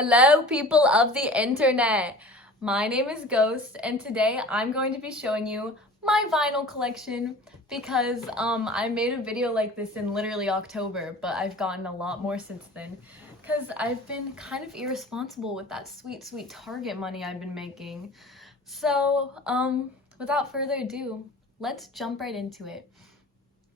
Hello, people of the internet. My name is Ghost, and today I'm going to be showing you my vinyl collection because I made a video like this in literally October, but I've gotten a lot more since then because I've been kind of irresponsible with that sweet Target money I've been making. So, without further ado, let's jump right into it.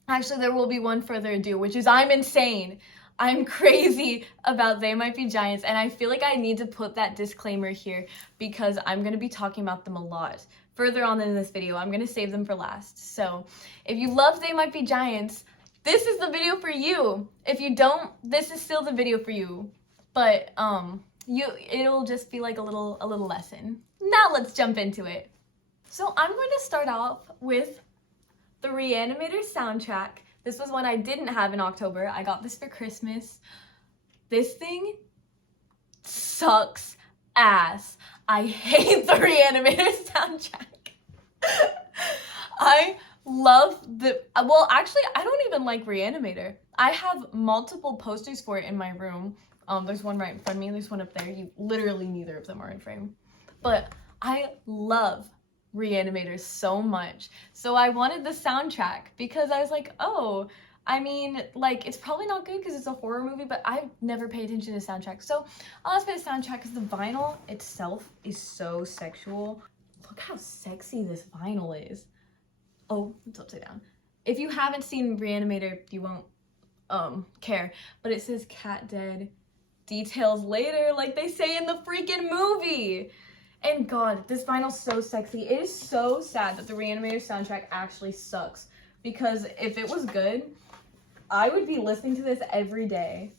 Actually, there will be one further ado, which is I'm insane. I'm crazy about They Might Be Giants, and I feel like I need to put that disclaimer here because I'm going to be talking about them a lot. Further on in this video, I'm going to save them for last. So, if you love They Might Be Giants, this is the video for you. If you don't, this is still the video for you. But, it'll just be like a little lesson. Now let's jump into it. So, I'm going to start off with the Reanimator soundtrack. This was one I didn't have in October. I got this for Christmas. This thing sucks ass. I hate the Reanimator soundtrack. I love well, actually, I don't even like Reanimator. I have multiple posters for it in my room. There's one right in front of me, there's one up there. Literally neither of them are in frame. But I love Reanimator so much. So I wanted the soundtrack because I was like, oh, I mean, like, it's probably not good because it's a horror movie, but I never pay attention to the soundtrack. So I'll ask for the soundtrack because the vinyl itself is so sexual. Look how sexy this vinyl is. Oh, it's upside down. If you haven't seen Reanimator, you won't care. But it says cat dead, details later, like they say in the freaking movie. And God, this vinyl's so sexy. It is so sad that the Reanimator soundtrack actually sucks. Because if it was good, I would be listening to this every day.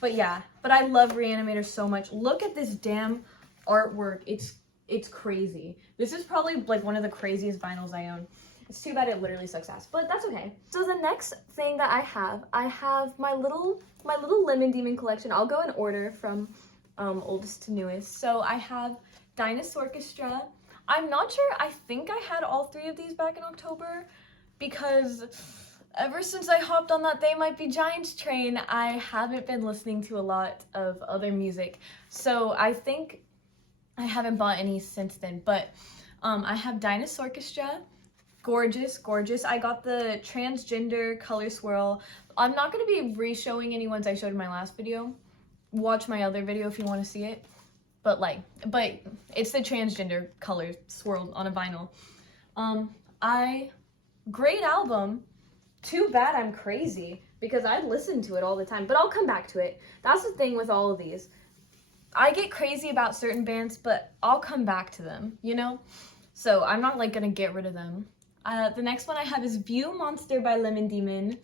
But yeah, but I love Reanimator so much. Look at this damn artwork. It's crazy. This is probably like one of the craziest vinyls I own. It's too bad it literally sucks ass, but that's okay. So the next thing that I have my little Lemon Demon collection. I'll go in order from oldest to newest. So I have Dinosaur Orchestra. I'm not sure, I think I had all three of these back in October because ever since I hopped on that They Might Be Giants train, I haven't been listening to a lot of other music. So I think I haven't bought any since then, but I have Dinosaur Orchestra. Gorgeous. I got the transgender color swirl. I'm not going to be re-showing any ones I showed in my last video. Watch my other video if you want to see it. But it's the transgender color swirled on a vinyl. Great album. Too bad I'm crazy because I listen to it all the time, but I'll come back to it. That's the thing with all of these. I get crazy about certain bands, but I'll come back to them, you know? So I'm not like gonna get rid of them. The next one I have is View Monster by Lemon Demon.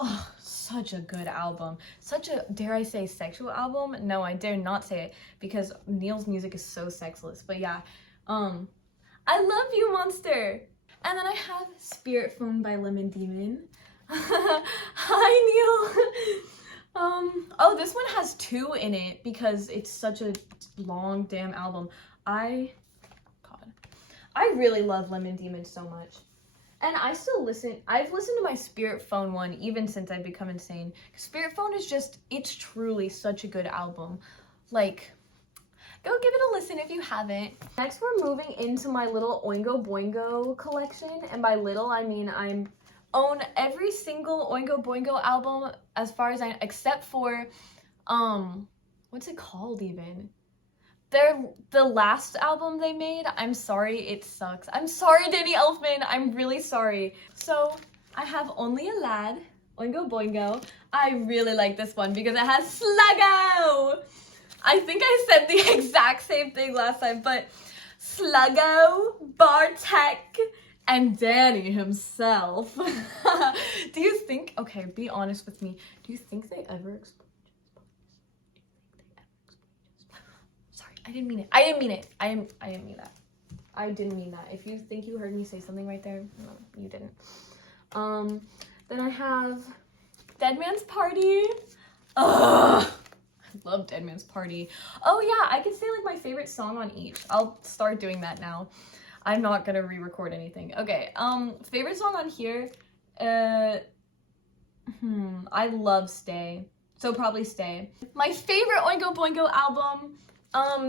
Oh, such a good album. Such a, dare I say, sexual album? No, I dare not say it because Neil's music is so sexless. But yeah, I love You Monster. And then I have Spirit Phone by Lemon Demon. Hi, Neil. Oh, this one has 2 in it because it's such a long damn album. I really love Lemon Demon so much. And I still listen. I've listened to my Spirit Phone one even since I've become insane. Spirit Phone is just, it's truly such a good album. Like, go give it a listen if you haven't. Next, we're moving into my little Oingo Boingo collection. And by little, I mean I own every single Oingo Boingo album as far as except for, what's it called even? The last album they made, I'm sorry, it sucks. I'm sorry, Danny Elfman, I'm really sorry. So, I have Only a Lad, Oingo Boingo. I really like this one because it has Sluggo! I think I said the exact same thing last time, but Sluggo, Bartek, and Danny himself. Do you think, okay, be honest with me, do you think they ever explain? I didn't mean it. I didn't mean that. I didn't mean that. If you think you heard me say something right there, no, you didn't. Then I have Dead Man's Party. Ugh! I love Dead Man's Party. Oh yeah, I can say like my favorite song on each. I'll start doing that now. I'm not gonna re-record anything. Okay, favorite song on here, I love Stay. So probably Stay. My favorite Oingo Boingo album,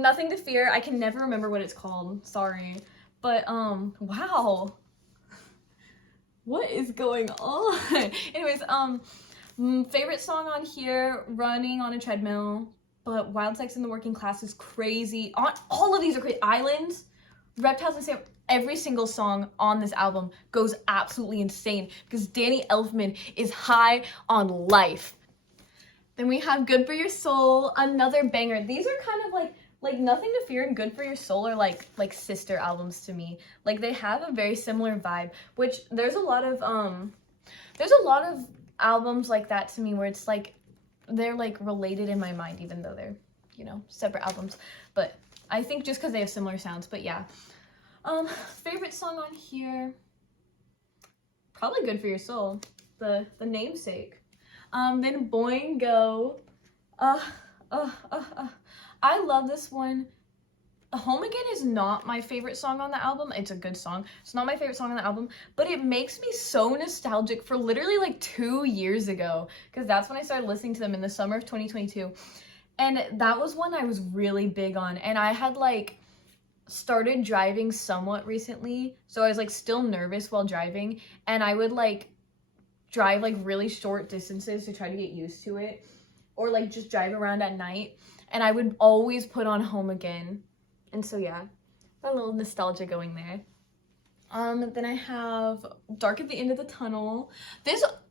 Nothing to Fear. I can never remember what it's called, sorry. But, wow. What is going on? Anyways, favorite song on here, Running on a Treadmill, but Wild Sex in the Working Class is crazy. All of these are crazy. Islands, Reptiles and Sam, every single song on this album goes absolutely insane because Danny Elfman is high on life. Then we have Good for Your Soul, another banger. These are kind of like Nothing to Fear and Good for Your Soul are like sister albums to me. Like they have a very similar vibe, which there's a lot of albums like that to me where it's like they're like related in my mind even though they're, you know, separate albums. But I think just because they have similar sounds, but yeah. Favorite song on here, probably Good for Your Soul, the namesake. Then Boingo. I love this one. Home Again is not my favorite song on the album. It's a good song. It's not my favorite song on the album, but it makes me so nostalgic for literally like 2 years ago, because that's when I started listening to them in the summer of 2022. And that was one I was really big on. And I had like started driving somewhat recently, so I was like still nervous while driving, and I would like drive like really short distances to try to get used to it, or like just drive around at night, and I would always put on Home Again. And so yeah, a little nostalgia going there. Then I have Dark at the End of the Tunnel.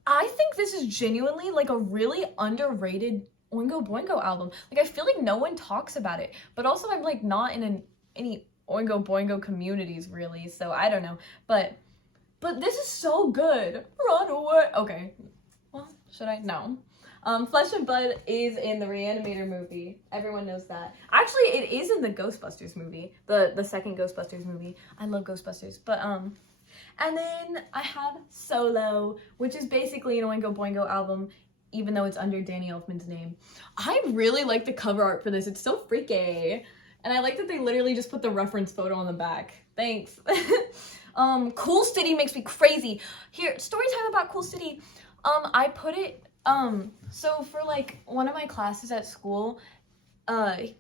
I think this is genuinely like a really underrated Oingo Boingo album. Like I feel like no one talks about it, but also I'm like not in any Oingo Boingo communities really, so I don't know. But this is so good. Run away. Okay. Well, should I? No. Flesh and Blood is in the Reanimator movie. Everyone knows that. Actually, it is in the Ghostbusters movie. The second Ghostbusters movie. I love Ghostbusters. But, and then I have Solo, which is basically an Oingo Boingo album, even though it's under Danny Elfman's name. I really like the cover art for this. It's so freaky. And I like that they literally just put the reference photo on the back. Thanks. Cool City makes me crazy. Here, story time about Cool City. I put it, so for like one of my classes at school, I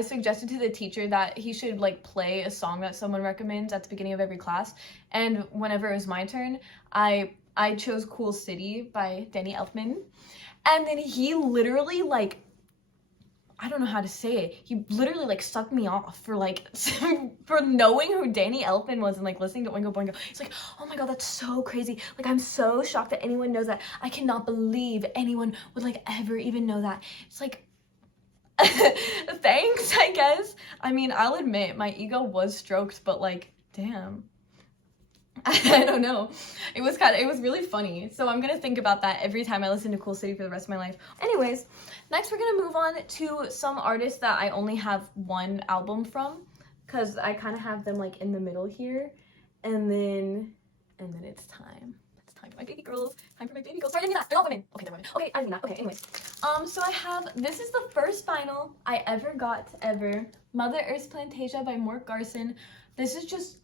suggested to the teacher that he should like play a song that someone recommends at the beginning of every class. And whenever it was my turn, I chose Cool City by Danny Elfman. And then he literally like, I don't know how to say it. He literally like sucked me off for like for knowing who Danny Elfman was and like listening to Oingo Boingo. He's like, oh my god, that's so crazy. Like I'm so shocked that anyone knows that. I cannot believe anyone would like ever even know that. It's like, thanks, I guess. I mean, I'll admit my ego was stroked, but like, damn. I don't know. It was really funny. So I'm gonna think about that every time I listen to Cool City for the rest of my life. Anyways, next we're gonna move on to some artists that I only have one album from, because I kind of have them like in the middle here, and then it's time. It's time for my baby girls. Time for my baby girls. Sorry, I didn't mean that. They're all women. Okay, they're women. Okay, I didn't mean that. Okay, anyways. So I have, this is the first vinyl I ever got ever. Mother Earth's Plantasia by Mort Garson. This is just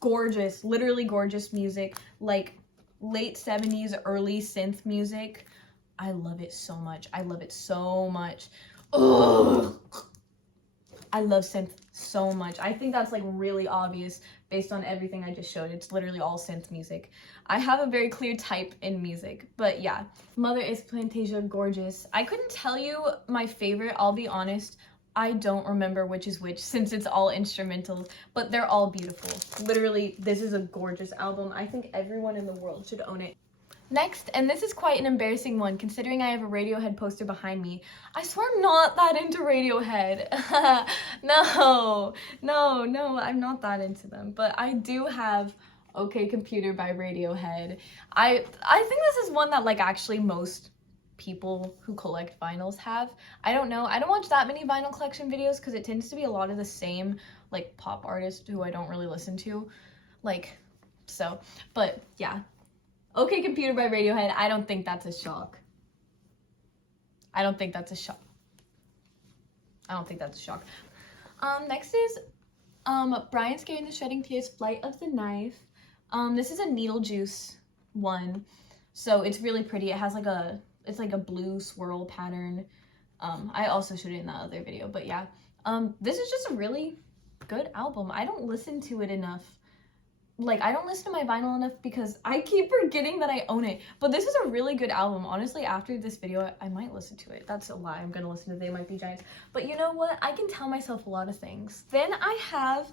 gorgeous, literally gorgeous music, like late 70s, early synth music. I love it so much. I love it so much. Ugh. I love synth so much. I think that's like really obvious based on everything I just showed. It's literally all synth music. I have a very clear type in music, but yeah. Mother Earth's Plantasia, gorgeous. I couldn't tell you my favorite, I'll be honest. I don't remember which is which since it's all instrumentals, but they're all beautiful. Literally, this is a gorgeous album. I think everyone in the world should own it. Next, and this is quite an embarrassing one considering I have a Radiohead poster behind me. I swear I'm not that into Radiohead. No, I'm not that into them, but I do have OK Computer by Radiohead. I think this is one that like actually most people who collect vinyls have. I don't know. I don't watch that many vinyl collection videos because it tends to be a lot of the same like pop artists who I don't really listen to. Like, so, but yeah. OK Computer by Radiohead, I don't think that's a shock. I don't think that's a shock. Next is Brian Scary and the Shedding Tears, Flight of the Knife. This is a needle juice one. So it's really pretty. It has like a it's like a blue swirl pattern. I also showed it in that other video, but yeah. This is just a really good album. I don't listen to it enough. Like, I don't listen to my vinyl enough because I keep forgetting that I own it. But this is a really good album. Honestly, after this video, I might listen to it. That's a lie. I'm gonna listen to They Might Be Giants. But you know what? I can tell myself a lot of things. Then I have,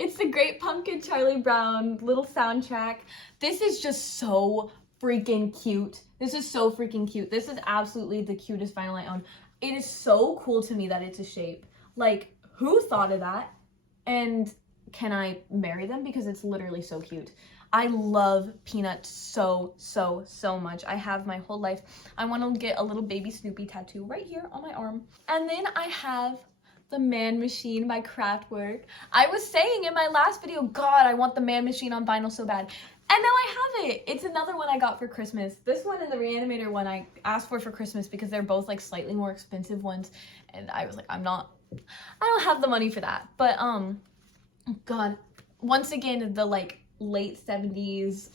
it's the Great Pumpkin Charlie Brown little soundtrack. This is just so freaking cute. This is so freaking cute. This is absolutely the cutest vinyl I own. It is so cool to me that it's a shape. Like, who thought of that? And can I marry them? Because it's literally so cute. I love Peanuts so much. I have my whole life. I want to get a little baby Snoopy tattoo right here on my arm. And then I have the Man Machine by Kraftwerk. I was saying in my last video, God, I want the Man Machine on vinyl so bad. And now I have it. It's another one I got for Christmas. This one and the Reanimator one I asked for Christmas because they're both like slightly more expensive ones. And I was like, I don't have the money for that. But God, once again, the like late 70s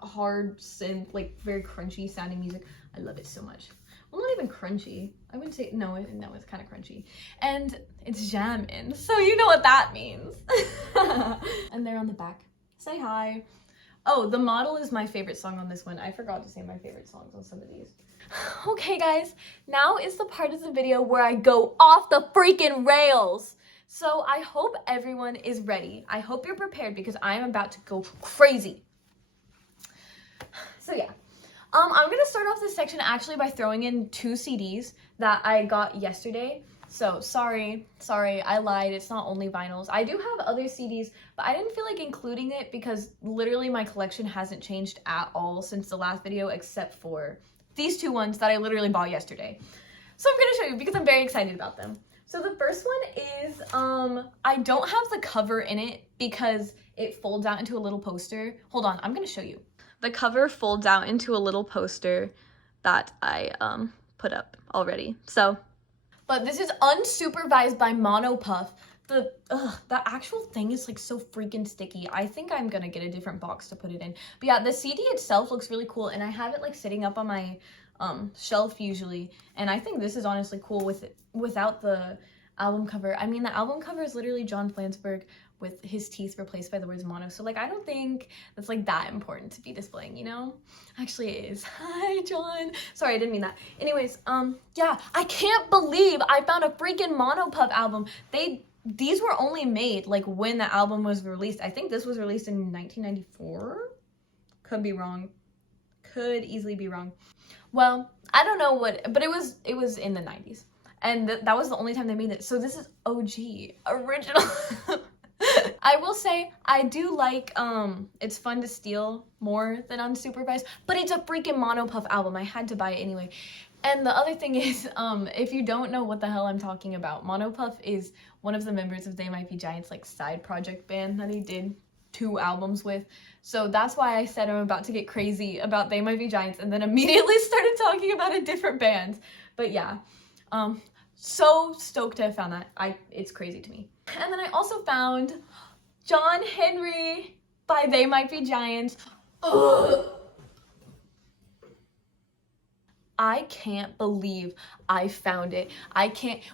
hard synth, like very crunchy sounding music. I love it so much. Well, not even crunchy. I wouldn't say, no, it's kind of crunchy. And it's jamming, so you know what that means. And they're on the back. Say hi. Oh, The Model is my favorite song on this one. I forgot to say my favorite songs on some of these. Okay, guys, now is the part of the video where I go off the freaking rails. So I hope everyone is ready. I hope you're prepared because I am about to go crazy. So yeah, I'm gonna start off this section actually by throwing in 2 CDs that I got yesterday. So sorry, I lied. It's not only vinyls. I do have other CDs, but I didn't feel like including it because literally my collection hasn't changed at all since the last video except for these 2 ones that I literally bought yesterday. So I'm gonna show you because I'm very excited about them. So the first one is, I don't have the cover in it because it folds out into a little poster. Hold on, I'm gonna show you. The cover folds out into a little poster that I put up already. So, but this is Unsupervised by Monopuff. The actual thing is like so freaking sticky. I think I'm gonna get a different box to put it in. But yeah, the CD itself looks really cool and I have it like sitting up on my shelf usually, and I think this is honestly cool without the album cover. I mean, the album cover is literally John Flansburgh with his teeth replaced by the words mono, so like I don't think that's like that important to be displaying, you know? Actually it is. Hi John, sorry, I didn't mean that. Anyways, yeah, I can't believe I found a freaking Monopuff album. These were only made like when the album was released. I think this was released in 1994. Could be wrong, could easily be wrong. Well, I don't know what, but it was in the 90s. And that was the only time they made it. So this is OG, original. I will say, I do like, It's Fun to Steal more than Unsupervised, but it's a freaking Monopuff album. I had to buy it anyway. And the other thing is, if you don't know what the hell I'm talking about, Monopuff is one of the members of They Might Be Giants, like, side project band that he did 2 albums with. So that's why I said I'm about to get crazy about They Might Be Giants and then immediately started talking about a different band. But yeah, so stoked to have found that. It's crazy to me. And then I also found John Henry by They Might Be Giants. Ugh. I can't believe I found it.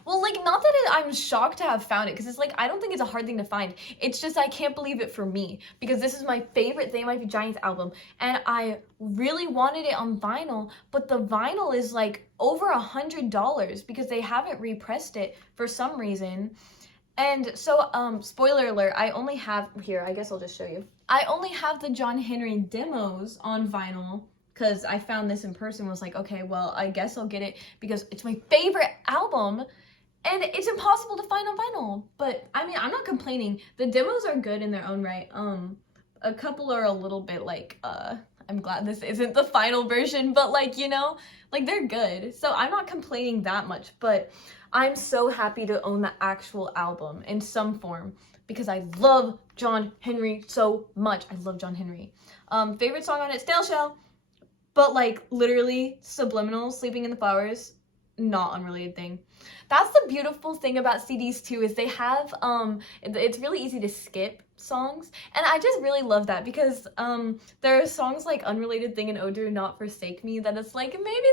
Well, like, not that I'm shocked to have found it, because it's like, I don't think it's a hard thing to find. It's just I can't believe it for me, because this is my favorite They Might Be Giants album, and I really wanted it on vinyl, but the vinyl is like over $100 because they haven't repressed it for some reason. And so, spoiler alert, I only have, here, I guess I'll just show you. I only have the John Henry demos on vinyl, because I found this in person, was like, okay, well, I guess I'll get it because it's my favorite album and it's impossible to find on vinyl. But I mean, I'm not complaining. The demos are good in their own right. A couple are a little bit like, I'm glad this isn't the final version, but like, you know, like they're good. So I'm not complaining that much, but I'm so happy to own the actual album in some form because I love John Henry so much. I love John Henry. Favorite song on it, Stale Shell. But like literally Subliminal, Sleeping in the Flowers, not unrelated thing. That's the beautiful thing about CDs too, is they have, it's really easy to skip songs, and I just really love that because there are songs like Unrelated Thing and Oh Do Not Forsake Me that it's like maybe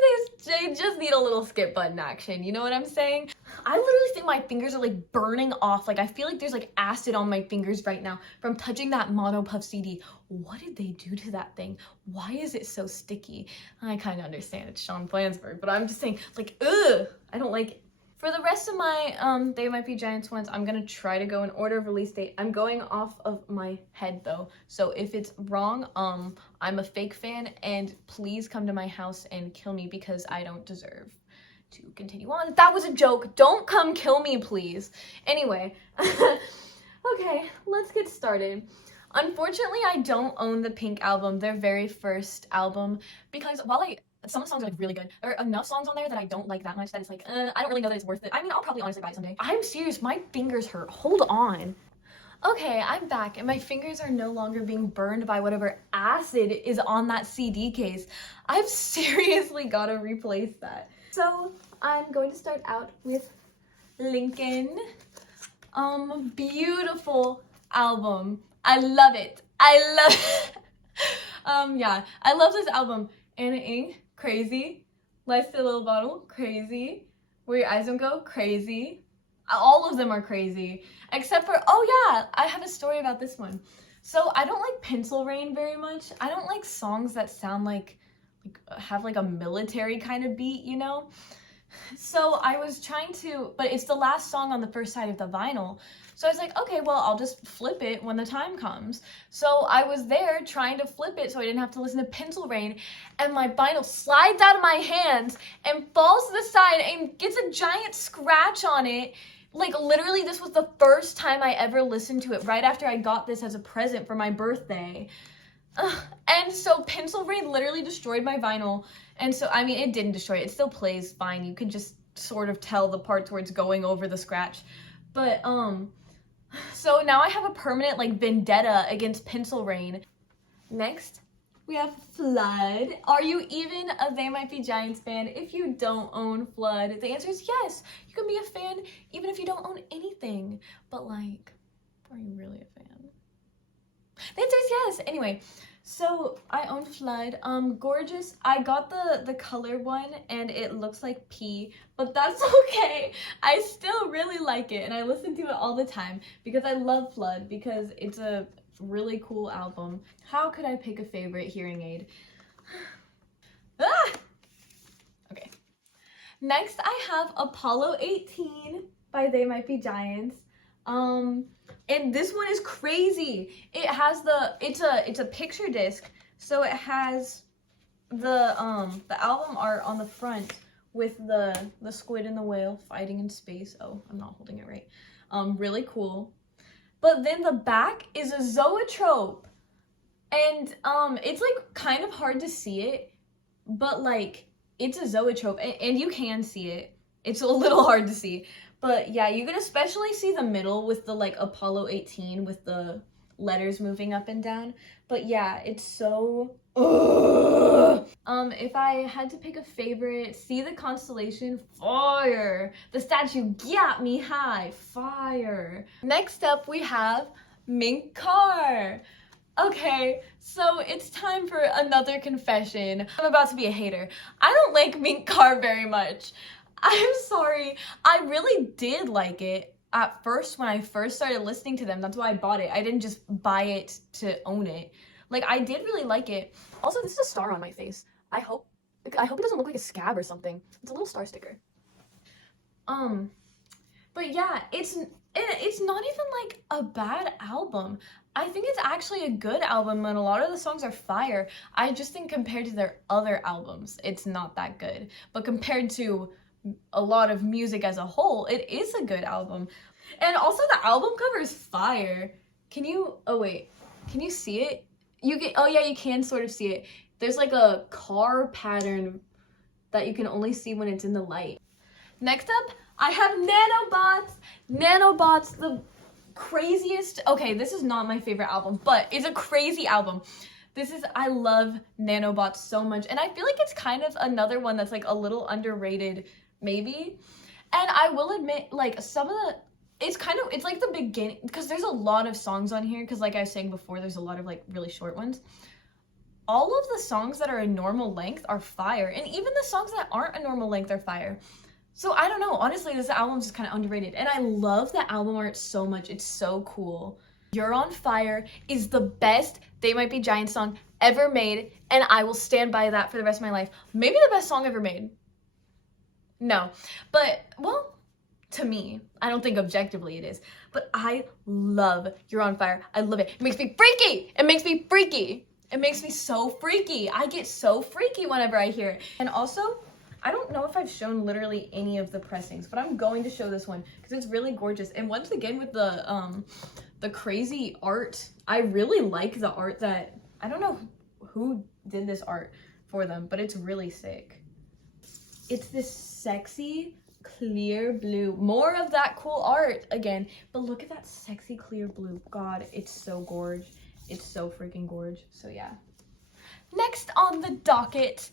they just need a little skip button action, you know what I'm saying? I literally think my fingers are like burning off, like I feel like there's like acid on my fingers right now from touching that Monopuff CD. What did they do to that thing? Why is it so sticky? I kind of understand it's Sean Flansburgh, but I'm just saying, like, ugh, I don't like it. For the rest of my They Might Be Giants ones, I'm gonna try to go in order of release date. I'm going off of my head though, so if it's wrong, I'm a fake fan, and please come to my house and kill me because I don't deserve to continue on. That was a joke. Don't come kill me, please. Anyway, okay, let's get started. Unfortunately, I don't own the Pink album, their very first album, because while some of the songs are like really good, there are enough songs on there that I don't like that much that it's like, I don't really know that it's worth it. I mean, I'll probably honestly buy it someday. I'm serious, my fingers hurt. Hold on. Okay, I'm back, and my fingers are no longer being burned by whatever acid is on that CD case. I've seriously got to replace that. So, I'm going to start out with Lincoln. Beautiful album. I love it. I love it. Yeah, I love this album. Anna Ing, crazy. Life's a Little Bottle, crazy. Where Your Eyes Don't Go, crazy. All of them are crazy. Except for, oh yeah, I have a story about this one. So I don't like Pencil Rain very much. I don't like songs that sound like have like a military kind of beat, you know? So I was trying to, but it's the last song on the first side of the vinyl. So I was like, okay, well, I'll just flip it when the time comes. So I was there trying to flip it so I didn't have to listen to Pencil Rain, and my vinyl slides out of my hands and falls to the side and gets a giant scratch on it. Like, literally, this was the first time I ever listened to it, right after I got this as a present for my birthday. And so Pencil Rain literally destroyed my vinyl. And so, I mean, it didn't destroy it. It still plays fine. You can just sort of tell the parts where it's going over the scratch. But, so now I have a permanent, like, vendetta against Pencil Rain. Next, we have Flood. Are you even a They Might Be Giants fan if you don't own Flood? The answer is yes. You can be a fan even if you don't own anything. But, like, are you really a fan? The answer is yes. Anyway, so I own Flood. Gorgeous. I got the color one and it looks like pee, but that's okay. I still really like it and I listen to it all the time because I love Flood, because it's a really cool album. How could I pick a favorite hearing aid? Ah! Okay. Next I have Apollo 18 by They Might Be Giants. And this one is crazy. It has it's a picture disc, so it has the album art on the front with the squid and the whale fighting in space. Oh, I'm not holding it right. Really cool. But then the back is a zoetrope, and it's like kind of hard to see it, but like it's a zoetrope, and you can see it. It's a little hard to see. But yeah, you can especially see the middle with the like Apollo 18 with the letters moving up and down. But yeah, it's so... If I had to pick a favorite, See the Constellation, fire. The Statue, got me high, fire. Next up we have Mink Car. Okay, so it's time for another confession. I'm about to be a hater. I don't like Mink Car very much. I'm sorry. I really did like it at first when I first started listening to them. That's why I bought it. I didn't just buy it to own it. Like, I did really like it. Also, this is a star on my face. I hope it doesn't look like a scab or something. It's a little star sticker. But yeah, it's not even like a bad album. I think it's actually a good album and a lot of the songs are fire. I just think compared to their other albums, it's not that good. But compared to a lot of music as a whole, it is a good album. And also the album cover is fire. Can you see it? Oh yeah, you can sort of see it. There's like a car pattern that you can only see when it's in the light. Next up, I have Nanobots. Nanobots, the craziest... Okay, this is not my favorite album, but it's a crazy album. I love Nanobots so much, and I feel like it's kind of another one that's like a little underrated, maybe. And I will admit, like, some of the, it's like the beginning, because there's a lot of songs on here, because like I was saying before, there's a lot of like really short ones. All of the songs that are a normal length are fire, and even the songs that aren't a normal length are fire. So I don't know, honestly, this album's just kind of underrated, and I love the album art so much. It's so cool. You're on Fire is the best They Might Be Giants song ever made, and I will stand by that for the rest of my life. Maybe the best song ever made. No, but, well, to me, I don't think objectively it is, but I love You're on Fire. I love it. It makes me freaky. It makes me freaky. It makes me so freaky. I get so freaky whenever I hear it. And also, I don't know if I've shown literally any of the pressings, but I'm going to show this one because it's really gorgeous. And once again with the crazy art, I really like the art that, I don't know who did this art for them, but it's really sick. It's this sexy clear blue, more of that cool art again, but look at that sexy clear blue. God, it's so gorge. It's so freaking gorge. So yeah. Next on the docket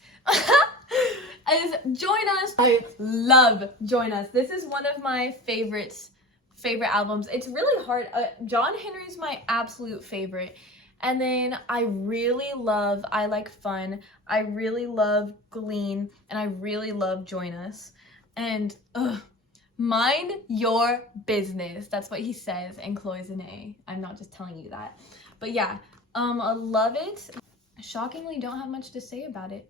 is Join Us. I love Join Us. This is one of my favorite albums. It's really hard. John Henry's my absolute favorite. And then I really love I Like Fun. I really love Glean. And I really love Join Us. And mind your business. That's what he says in Cloisonne. I'm not just telling you that. But yeah, I love it. Shockingly, don't have much to say about it.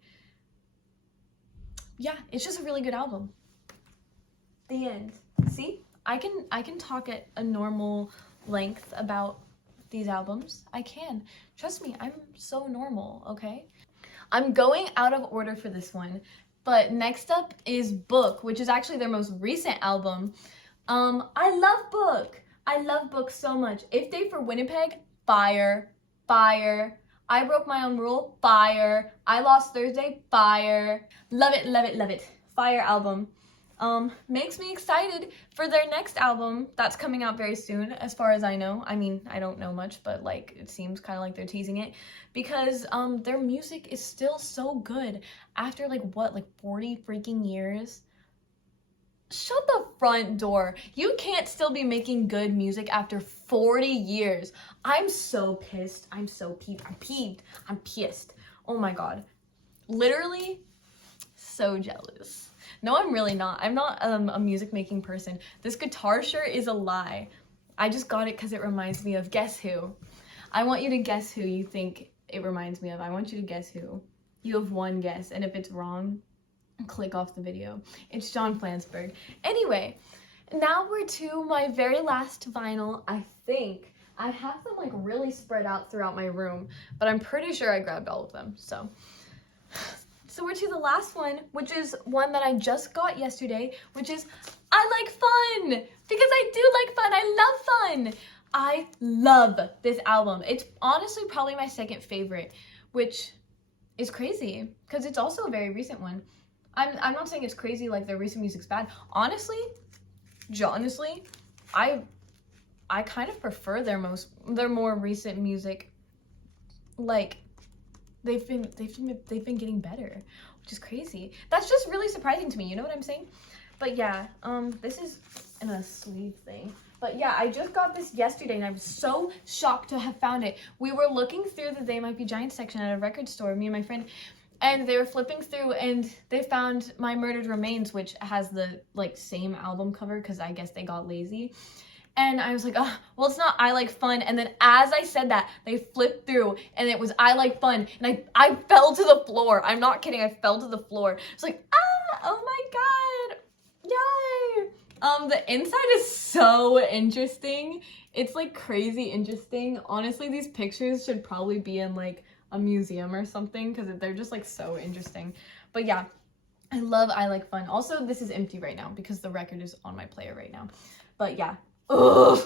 Yeah, it's just a really good album. The end. See, I can talk at a normal length about these albums. I can. Trust me, I'm so normal, okay? I'm going out of order for this one, but next up is Book, which is actually their most recent album. I love Book. I love Book so much. If Day for Winnipeg, fire, fire. I Broke My Own Rule, fire. I Lost Thursday, fire. Love it, love it, love it. Fire album. Makes me excited for their next album that's coming out very soon, as far as I know. I mean, I don't know much, but like it seems kind of like they're teasing it because their music is still so good after like what, like 40 freaking years. Shut the front door. You can't still be making good music after 40 years. I'm so pissed. I'm so peeved. I'm peeved. I'm pissed. Oh my god. Literally so jealous. No, I'm really not. I'm not a music making person. This guitar shirt is a lie. I just got it because it reminds me of Guess Who. I want you to guess who you think it reminds me of. I want you to guess who. You have one guess, and if it's wrong, click off the video. It's John Flansburgh. Anyway, now we're to my very last vinyl. I think I have them like really spread out throughout my room, but I'm pretty sure I grabbed all of them. So we're to the last one, which is one that I just got yesterday, which is I Like Fun, because I do like fun. I love fun. I love this album. It's honestly probably my second favorite, which is crazy because it's also a very recent one. I'm not saying it's crazy like their recent music's bad. Honestly, I kind of prefer their more recent music. Like they've been getting better, which is crazy. That's just really surprising to me, you know what I'm saying? But yeah, this is in a sleeve thing. But yeah, I just got this yesterday and I was so shocked to have found it. We were looking through the They Might Be Giants section at a record store, me and my friend, and they were flipping through and they found My Murdered Remains, which has the like same album cover because I guess they got lazy. And I was like, oh, well, it's not I Like Fun. And then as I said that, they flipped through and it was I Like Fun. And I fell to the floor. I'm not kidding. I fell to the floor. It's like, oh my God. Yay. The inside is so interesting. It's like crazy interesting. Honestly, these pictures should probably be in like a museum or something because they're just like so interesting. But yeah, I love I Like Fun. Also, this is empty right now because the record is on my player right now. But yeah. Ugh.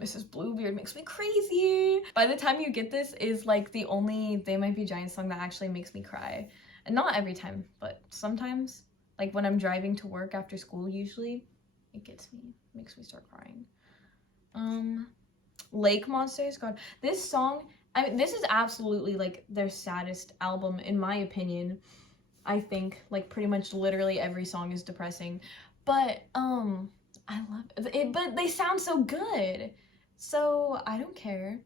Mrs. Bluebeard makes me crazy. By the time you get this is like the only They Might Be Giants song that actually makes me cry. And not every time, but sometimes. Like when I'm driving to work after school, usually, it gets me, makes me start crying. Lake Monsters, God. This song, I mean, this is absolutely like their saddest album, in my opinion. I think like pretty much literally every song is depressing. But I love it, but they sound so good, so I don't care.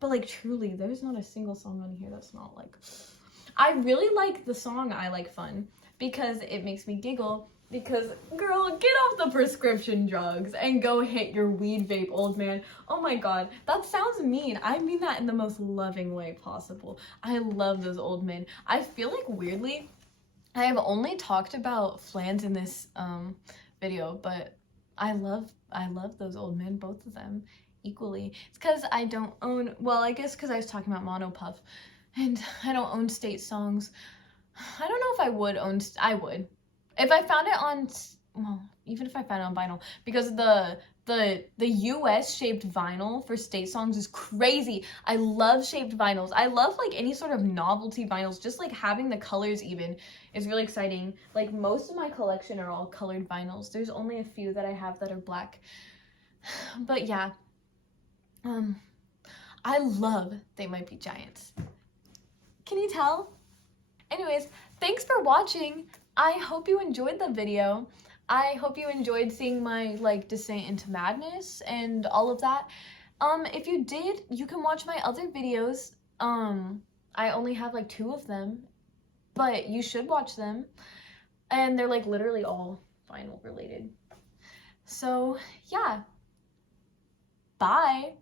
But like truly, there's not a single song on here that's not like. I really like the song I Like Fun because it makes me giggle. Because, girl, get off the prescription drugs and go hit your weed vape, old man. Oh my god, that sounds mean. I mean that in the most loving way possible. I love those old men. I feel like, weirdly, I have only talked about flans in this video, but I love those old men, both of them, equally. It's because I don't own, well, I guess because I was talking about Monopuff, and I don't own state songs. I don't know if I would own, I would. If I found it on, well, even if I found it on vinyl, because the US shaped vinyl for state songs is crazy. I love shaped vinyls. I love like any sort of novelty vinyls, just like having the colors even is really exciting. Like most of my collection are all colored vinyls. There's only a few that I have that are black. But yeah, I love They Might Be Giants. Can you tell? Anyways, thanks for watching. I hope you enjoyed the video. I hope you enjoyed seeing my like descent into madness and all of that. If you did, you can watch my other videos. I only have like 2 of them, but you should watch them. And they're like literally all vinyl related. So yeah, bye.